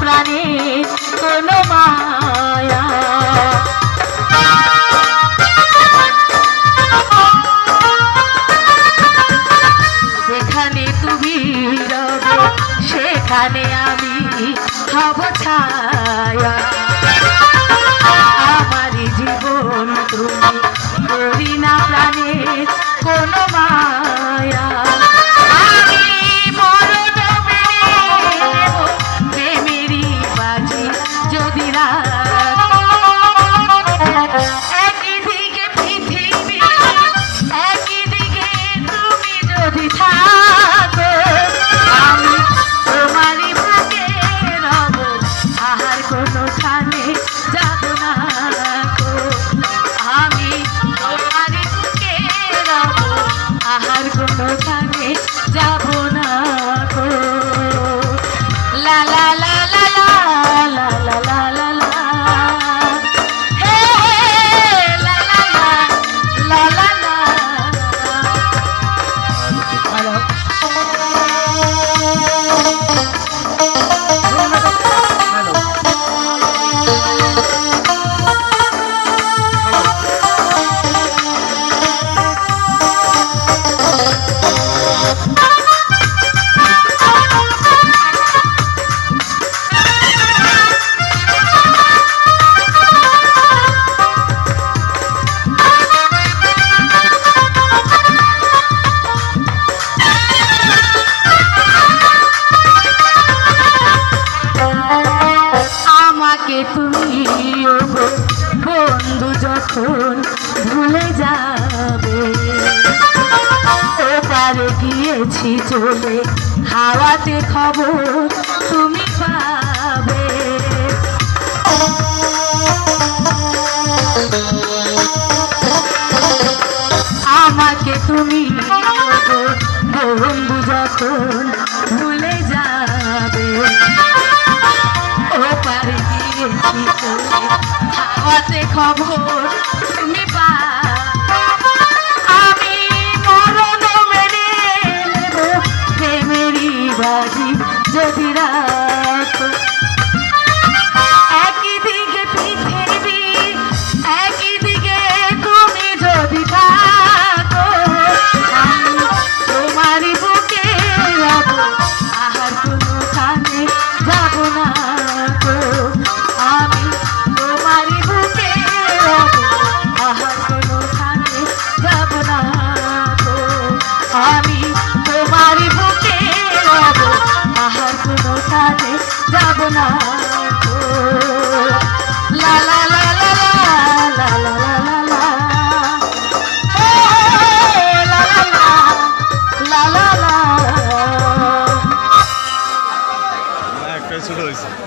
প্রাণে কোনো মায়া। যেখানে তুমি রবে সেখানে আমি হব ছায়া। আমারই জীবন তুমি করি না প্রাণে কোনো মায়া। আমি মরণ মেনে নেব প্রেমেরই বাজি যদি একদিকে পৃথিবী একদিকে তুমি যদি থাকো আমি তোমারই বুকে রব আর কোনো খানে যাব না গো। আমি তোমারই বুকে রব আর কোনো খানে যাব না গো। লা লা লা লা লা লা লা লা লা হে লা লা লা লা লা। হ্যালো তুমি বন্ধু যখন ভুলে যাবে ওপারে গিয়েছি চলে হাওয়াতে খবর তুমি পাবে। আমাকে তুমি বন্ধু যখন ভুলে যাবে ওপারে হাওয়াতে খবর তুমি আমি মরণ মেনে নেব প্রেমেরই বাজি যদি